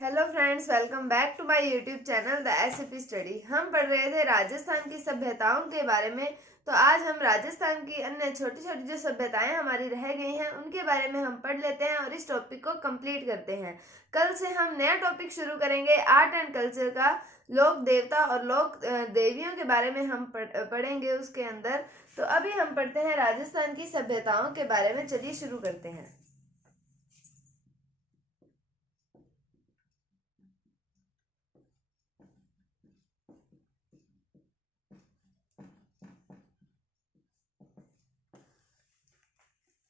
Hello friends, welcome back to my YouTube channel the SAP study. हम पढ़ रहे थे राजस्थान की सभ्यताओं के बारे में। तो आज हम राजस्थान की अन्य छोटी छोटी जो सभ्यताएं हमारी रह गई हैं उनके बारे में हम पढ़ लेते हैं और इस टॉपिक को कंप्लीट करते हैं। कल से हम नया टॉपिक शुरू करेंगे आर्ट एंड कल्चर का। लोक देवता और लोक देवियों के बारे में हम पढ़ेंगे उसके अंदर। तो अभी हम पढ़ते हैं राजस्थान की सभ्यताओं के बारे में। चलिए शुरू करते हैं।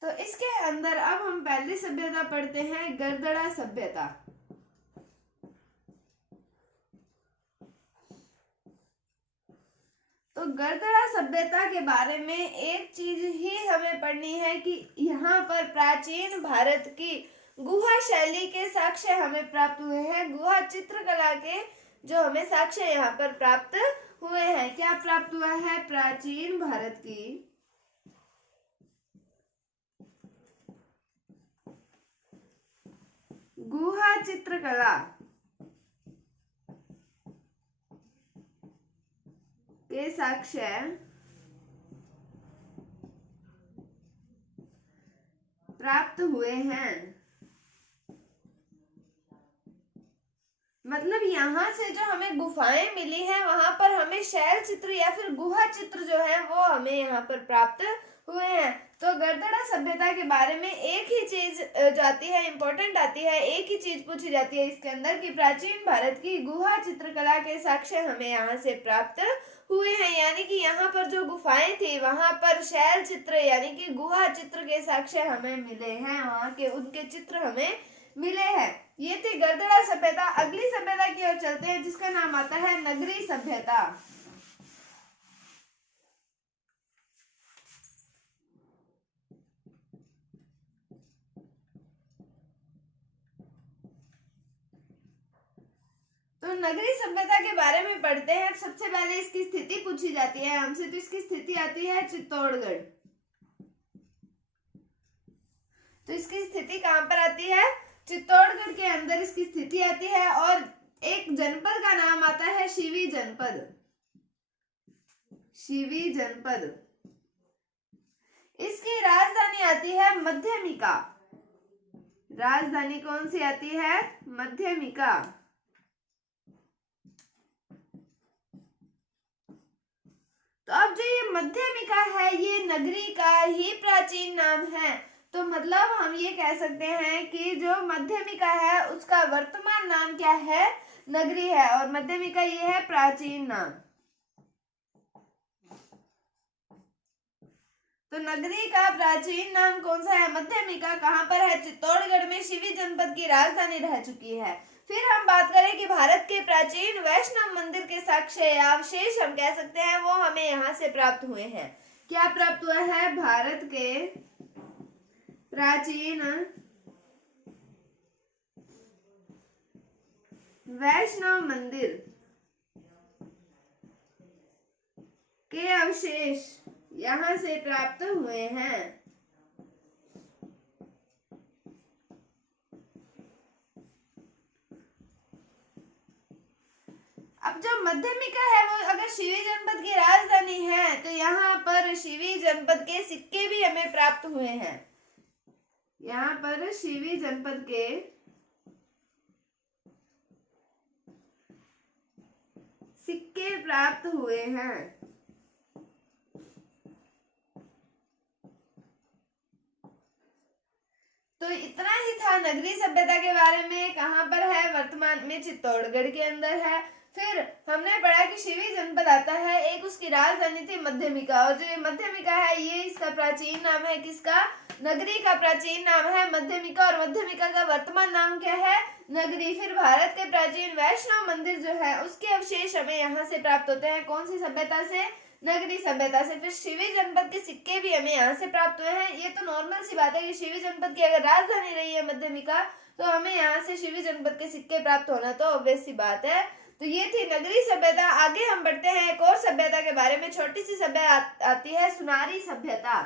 तो इसके अंदर अब हम पहली सभ्यता पढ़ते हैं, गरदड़ा सभ्यता। तो गरदड़ा सभ्यता के बारे में एक चीज ही हमें पढ़नी है कि यहाँ पर प्राचीन भारत की गुहा शैली के साक्ष्य हमें प्राप्त हुए हैं। गुहा चित्रकला के जो हमें साक्ष्य यहाँ पर प्राप्त हुए हैं। क्या प्राप्त हुआ है? प्राचीन भारत की गुहा चित्रकला के साक्ष्य प्राप्त हुए हैं। मतलब यहाँ से जो हमें गुफाएं मिली हैं वहां पर हमें शैल चित्र या फिर गुहा चित्र जो है वो हमें यहाँ पर प्राप्त हुए हैं। तो गरदड़ा सभ्यता के बारे में एक ही चीज जो आती है, इंपॉर्टेंट आती है, एक ही चीज पूछी जाती है इसके अंदर कि प्राचीन भारत की गुहा चित्रकला के साक्ष्य हमें यहाँ से प्राप्त हुए हैं। यानी कि यहाँ पर जो गुफाएं थी वहां पर शैल चित्र यानी कि गुहा चित्र के साक्ष्य हमें मिले हैं। वहां के उनके चित्र हमें मिले हैं। ये थी गरदड़ा सभ्यता। अगली सभ्यता की ओर चलते हैं जिसका नाम आता है नगरी सभ्यता। तो नगरी सभ्यता के बारे में पढ़ते हैं। सबसे पहले इसकी स्थिति पूछी जाती है हमसे। तो इसकी स्थिति आती है चित्तौड़गढ़। तो इसकी स्थिति कहां पर आती है? चित्तौड़गढ़ के अंदर इसकी स्थिति आती है। और एक जनपद का नाम आता है शिवी जनपद। शिवी जनपद। इसकी राजधानी आती है मध्यमिका। राजधानी कौन सी आती है? मध्यमिका। तो अब जो ये मध्यमिका है ये नगरी का ही प्राचीन नाम है। तो मतलब हम ये कह सकते हैं कि जो मध्यमिका है उसका वर्तमान नाम क्या है? नगरी है। और मध्यमिका ये है प्राचीन नाम। तो नगरी का प्राचीन नाम कौन सा है? मध्यमिका। कहां पर है? चित्तौड़गढ़ में शिवी जनपद की राजधानी रह चुकी है। फिर हम बात करें कि भारत के प्राचीन वैष्णव मंदिर के साक्ष्य या अवशेष हम कह सकते हैं वो हमें यहाँ से प्राप्त हुए हैं। क्या प्राप्त हुआ है? भारत के प्राचीन वैष्णव मंदिर के अवशेष यहाँ से प्राप्त हुए हैं। अब जो मध्यमिका है वो अगर शिवी जनपद की राजधानी है तो यहाँ पर शिवी जनपद के सिक्के भी हमें प्राप्त हुए हैं। यहाँ पर शिवी जनपद के सिक्के प्राप्त हुए हैं। तो इतना ही था नगरी सभ्यता के बारे में। कहां पर है? वर्तमान में चित्तौड़गढ़ के अंदर है। फिर हमने पढ़ा कि शिवी जनपद आता है, एक उसकी राजधानी थी मध्यमिका। और जो ये मध्यमिका है ये इसका प्राचीन नाम है। किसका? नगरी का प्राचीन नाम है मध्यमिका। और मध्यमिका का वर्तमान नाम क्या है? नगरी। फिर भारत के प्राचीन वैष्णव मंदिर जो है उसके अवशेष हमें यहाँ से प्राप्त होते हैं। कौन सी सभ्यता से? नगरी सभ्यता से। फिर शिवी जनपद के सिक्के भी हमें यहाँ से प्राप्त हुए हैं। ये तो नॉर्मल सी बात है कि शिवी जनपद की अगर राजधानी रही है मध्यमिका तो हमें यहाँ से शिवी जनपद के सिक्के प्राप्त होना तो ऑब्वियस सी बात है। तो ये थी नगरी सभ्यता। आगे हम बढ़ते हैं एक और सभ्यता के बारे में। छोटी सी सभ्यता आती है सुनारी सभ्यता।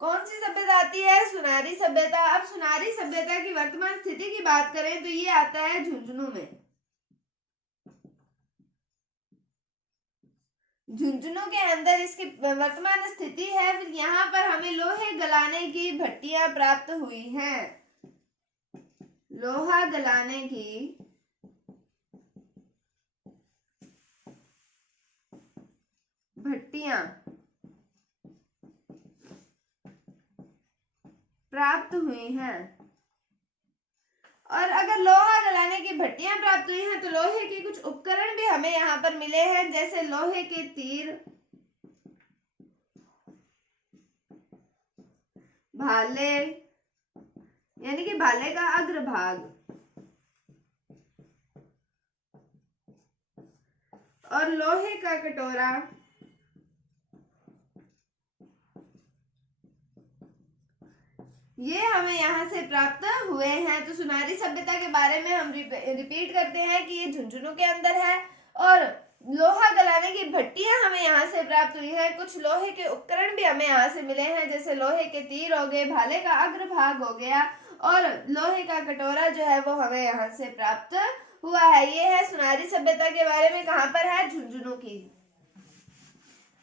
कौन सी सभ्यता आती है? सुनारी सभ्यता। अब सुनारी सभ्यता की वर्तमान स्थिति की बात करें तो ये आता है झुंझुनू में। झुंझुनू के अंदर इसकी वर्तमान स्थिति है। फिर यहाँ पर हमें लोहे गलाने की भट्टियां प्राप्त हुई हैं। लोहा गलाने की भट्टियां प्राप्त हुई हैं। और अगर लोहा गलाने की भट्टियां प्राप्त हुई हैं तो लोहे के कुछ उपकरण भी हमें यहाँ पर मिले हैं, जैसे लोहे के तीर, भाले, यानी कि भाले का अग्रभाग, और लोहे का कटोरा, ये हमें यहाँ से प्राप्त हुए हैं। तो सुनारी सभ्यता के बारे में हम रिपीट करते हैं कि ये झुंझुनू के अंदर है और लोहा गलाने की भट्टियां हमें यहाँ से प्राप्त हुई है। कुछ लोहे के उपकरण भी हमें यहाँ से मिले हैं, जैसे लोहे के तीर हो गए, भाले का अग्रभाग हो गया और लोहे का कटोरा जो है वो हमें यहाँ से प्राप्त हुआ है। ये है सुनारी सभ्यता के बारे में, कहाँ पर है? झुंझुनू की।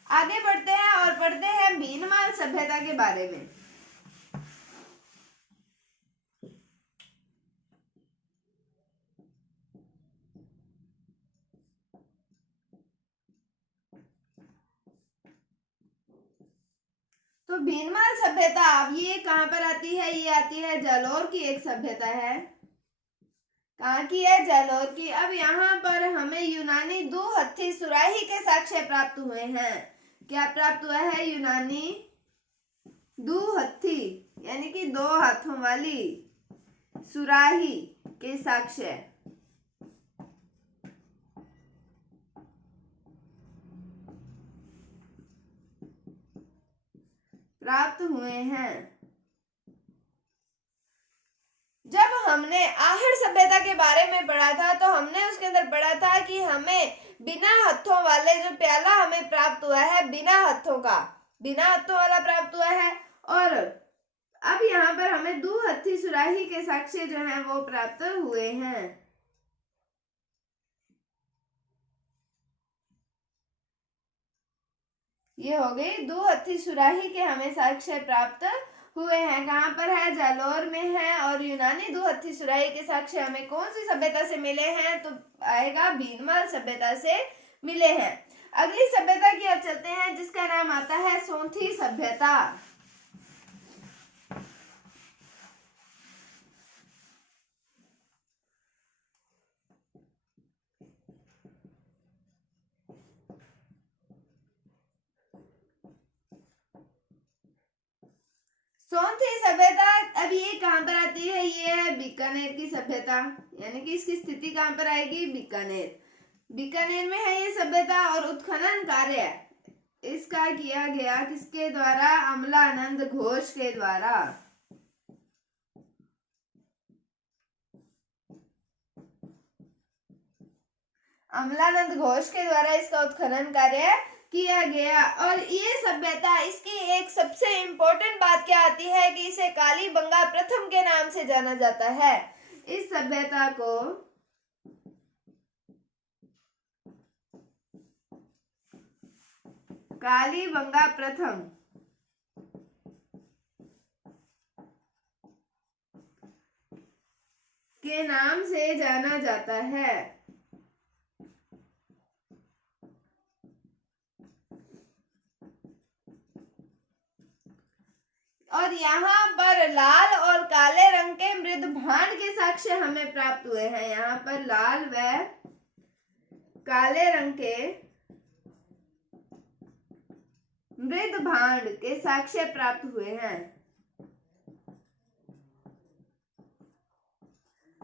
आगे बढ़ते हैं और पढ़ते हैं भीनमाल सभ्यता के बारे में। तो भीनमाल सभ्यता, अब ये कहाँ पर आती है? ये आती है जालौर की एक सभ्यता है। कहाँ की है? जालौर की। अब यहाँ पर हमें यूनानी दुहत्थी सुराही के साक्ष्य प्राप्त हुए हैं। क्या प्राप्त हुआ है? यूनानी दुहत्थी, यानी कि 2 हाथों वाली सुराही के साक्ष्य प्राप्त हुए हैं। जब हमने आहड़ सभ्यता के बारे में पढ़ा था तो हमने उसके अंदर पढ़ा था कि हमें बिना हथों वाले जो प्याला हमें प्राप्त हुआ है, बिना हथों वाला प्राप्त हुआ है। और अब यहाँ पर हमें दुहत्थी सुराही के साक्ष्य जो है वो प्राप्त हुए हैं। ये हो गई दुहत्थी सुराही के हमें साक्ष्य प्राप्त हुए हैं। कहाँ पर है? जालौर में है। और यूनानी दुहत्थी सुराही के साक्ष्य हमें कौन सी सभ्यता से मिले हैं? तो आएगा भीनमाल सभ्यता से मिले हैं। अगली सभ्यता की ओर चलते हैं, जिसका नाम आता है सोंथी सभ्यता। सोंथी सभ्यता, अब ये कहाँ पर आती है? ये है बीकानेर की सभ्यता, यानी कि इसकी स्थिति कहाँ पर आएगी? बीकानेर में है ये सभ्यता। और उत्खनन कार्य इसका किया गया किसके द्वारा? अमलानंद घोष के द्वारा। अमलानंद घोष के द्वारा इसका उत्खनन कार्य किया गया। और ये सभ्यता, इसकी एक सबसे इंपॉर्टेंट बात क्या आती है कि इसे कालीबंगा प्रथम के नाम से जाना जाता है। इस सभ्यता को कालीबंगा प्रथम के नाम से जाना जाता है। और यहाँ पर लाल और काले रंग के मृद भांड के साक्ष्य हमें प्राप्त हुए हैं। यहाँ पर लाल व काले रंग के मृद भांड के साक्ष्य प्राप्त हुए हैं।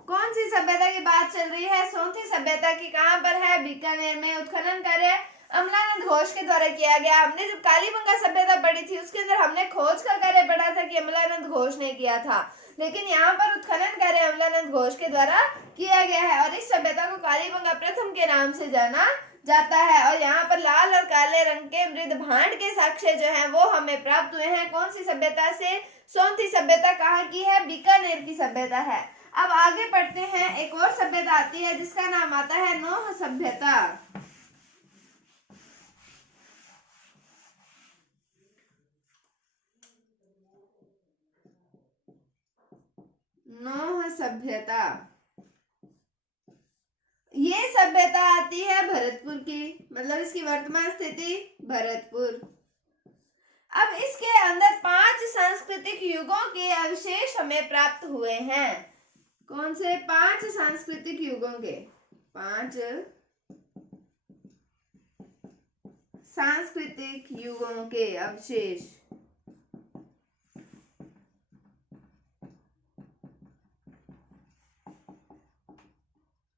कौन सी सभ्यता की बात चल रही है? सोंथी सभ्यता की। कहाँ पर है? बीकानेर में। उत्खनन कार्य अमलानंद घोष के द्वारा किया गया। हमने जब कालीबंगा सभ्यता पढ़ी थी उसके अंदर हमने खोज का कार्य पढ़ा था कि अमलानंद घोष ने किया था, लेकिन यहाँ पर उत्खनन कार्य अमलानंद घोष के द्वारा किया गया है। और इस सभ्यता को कालीबंगा प्रथम के नाम से जाना जाता है। और यहाँ पर लाल और काले रंग के मृद भांड के साक्ष्य जो हैं वो हमें प्राप्त हुए हैं। कौन सी सभ्यता से? सोनती सभ्यता कहाँ की है? बीकानेर की सभ्यता है। अब आगे पढ़ते हैं, एक और सभ्यता आती है जिसका नाम आता है नोह सभ्यता। नोह सभ्यता, ये सभ्यता आती है भरतपुर की, मतलब इसकी वर्तमान स्थिति भरतपुर। अब इसके अंदर 5 सांस्कृतिक युगों के अवशेष हमें प्राप्त हुए हैं। कौन से? 5 सांस्कृतिक युगों के, 5 सांस्कृतिक युगों के अवशेष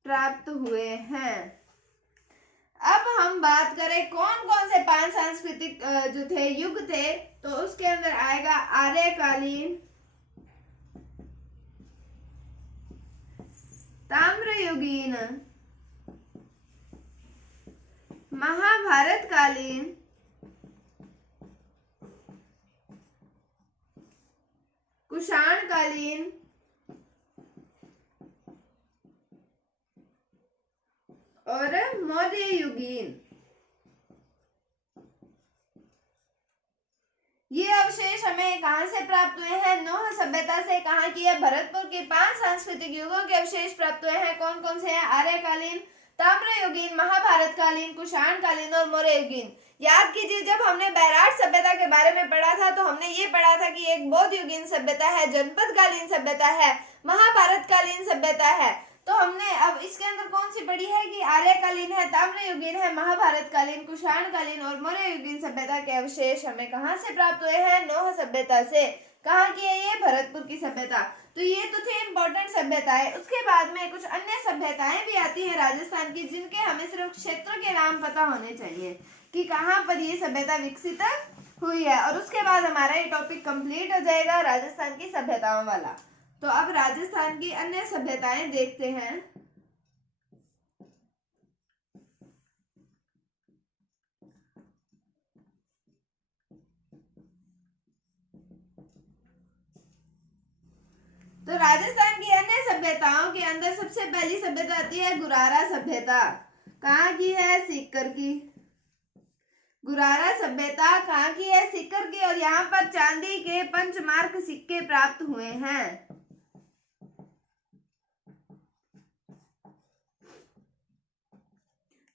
प्राप्त हुए हैं। अब हम बात करें कौन कौन से 5 सांस्कृतिक जो थे युग थे, तो उसके अंदर आएगा आर्यकालीन, ताम्रयुगीन, महाभारतकालीन, कुषाणकालीन और मौर्ययुगीन। ये अवशेष हमें कहां से प्राप्त हुए हैं? नोह सभ्यता से। कहां की है? भरतपुर के 5 सांस्कृतिक युगों के अवशेष प्राप्त हुए हैं। कौन कौन से हैं? आर्यकालीन, ताम्रयुगीन, महाभारतकालीन, कुषाणकालीन और मौर्ययुगीन। याद कीजिए, जब हमने बैराट सभ्यता के बारे में पढ़ा था तो हमने ये पढ़ा था कि एक बौद्ध युगीन सभ्यता है, जनपदकालीन सभ्यता है, महाभारतकालीन सभ्यता है। तो हमने अब इसके अंदर कौन सी पढ़ी है कि आर्यकालीन है, ताम्रयुगीन है, महाभारतकालीन, कुषाणकालीन और मौर्ययुगीन सभ्यता के अवशेष हमें कहां से प्राप्त हुए हैं? नोह सभ्यता से। कहां की है ये? भरतपुर की सभ्यता। तो ये तो थे इंपॉर्टेंट सभ्यताएं। उसके बाद में कुछ अन्य सभ्यताएं भी आती है राजस्थान की, जिनके हमें सिर्फ क्षेत्र के नाम पता होने चाहिए कि कहां पर ये सभ्यता विकसित हुई है। और उसके बाद हमारा ये टॉपिक कंप्लीट हो जाएगा, राजस्थान की सभ्यताओं वाला। तो अब राजस्थान की अन्य सभ्यताएं देखते हैं। तो राजस्थान की अन्य सभ्यताओं के अंदर सबसे पहली सभ्यता आती है गुरारा सभ्यता। कहाँ की है? सीकर की। गुरारा सभ्यता कहाँ की है? सीकर की। और यहाँ पर चांदी के पंचमार्क सिक्के प्राप्त हुए हैं।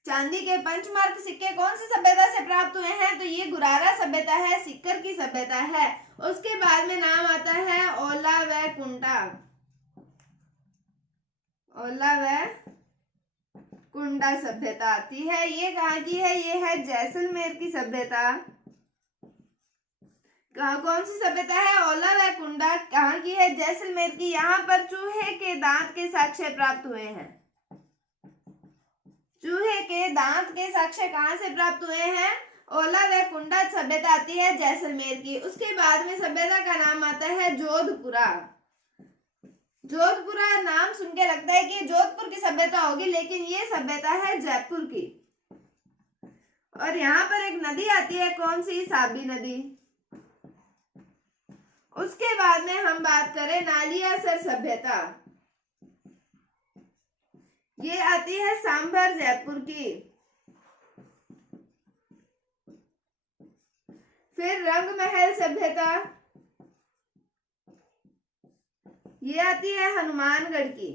चांदी के पंचमार्क सिक्के कौन सी सभ्यता से प्राप्त हुए हैं? तो ये गुरारा सभ्यता है, सीकर की सभ्यता है। उसके बाद में नाम आता है ओला व कुंडा। ओला व कुंडा सभ्यता आती है। ये कहाँ की है? ये है जैसलमेर की सभ्यता। कौन सी सभ्यता है? ओला व कुंडा। कहाँ की है? जैसलमेर की। यहाँ पर चूहे के दांत के साक्ष्य प्राप्त हुए हैं। चूहे के दांत के साक्ष्य कहां से प्राप्त हुए हैं? ओला व कुंडा सभ्यता आती है जैसलमेर की। उसके बाद में सभ्यता का नाम आता है जोधपुरा। जोधपुरा नाम सुन के लगता है कि जोधपुर की सभ्यता होगी, लेकिन ये सभ्यता है जयपुर की। और यहाँ पर एक नदी आती है, कौन सी? साबी नदी। उसके बाद में हम बात करें नालियासर सभ्यता। ये आती है सांभर जयपुर की। फिर रंगमहल सभ्यता, ये आती है हनुमानगढ़ की।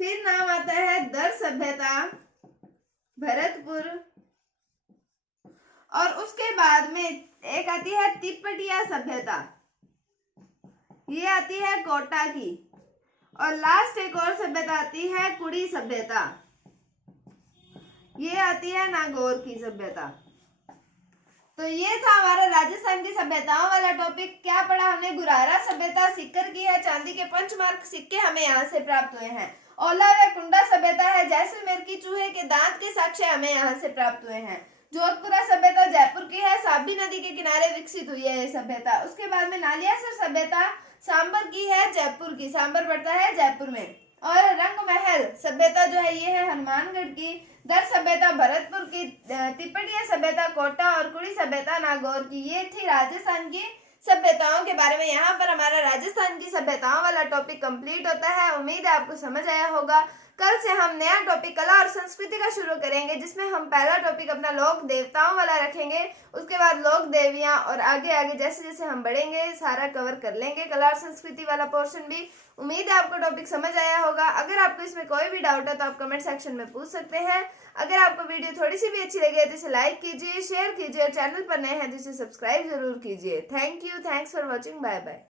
फिर नाम आता है दर सभ्यता, भरतपुर। और उसके बाद में एक आती है तिपटिया सभ्यता, ये आती है कोटा की। और लास्ट एक और सभ्यता आती है कुड़ी सभ्यता, ये आती है नागौर की सभ्यता। तो ये था हमारा राजस्थान की सभ्यताओं वाला टॉपिक। क्या पढ़ा हमने? गुरारा सभ्यता सीकर की है, चांदी के पंचमार्क सिक्के हमें यहाँ से प्राप्त हुए हैं। ओला व कुंडा सभ्यता है जैसलमेर की, चूहे के दांत के साक्ष्य हमें यहाँ से प्राप्त हुए हैं। जोधपुरा सभ्यता जयपुर की है, साबी नदी के किनारे विकसित हुई है ये सभ्यता। उसके बाद में नालियासर सभ्यता सांबर की है, जयपुर की। सांबर पड़ता है जयपुर में। और रंग महल सभ्यता जो है ये है हनुमानगढ़ की। दर सभ्यता भरतपुर की। तिपटिया सभ्यता कोटा और कुड़ी सभ्यता नागौर की। ये थी राजस्थान की सभ्यताओं के बारे में। यहाँ पर हमारा राजस्थान की सभ्यताओं वाला टॉपिक कंप्लीट होता है। उम्मीद है आपको समझ आया होगा। कल से हम नया टॉपिक कला और संस्कृति का शुरू करेंगे, जिसमें हम पहला टॉपिक अपना लोक देवताओं वाला रखेंगे, उसके बाद लोक देवियां, और आगे आगे जैसे जैसे हम बढ़ेंगे सारा कवर कर लेंगे कला और संस्कृति वाला पोर्शन भी। उम्मीद है आपको टॉपिक समझ आया होगा। अगर आपको इसमें कोई भी डाउट है तो आप कमेंट सेक्शन में पूछ सकते हैं। अगर आपको वीडियो थोड़ी सी भी अच्छी लगी है तो इसे लाइक कीजिए, शेयर कीजिए, और चैनल पर नए हैं तो इसे सब्सक्राइब जरूर कीजिए। Thank you, thanks for watching, bye bye.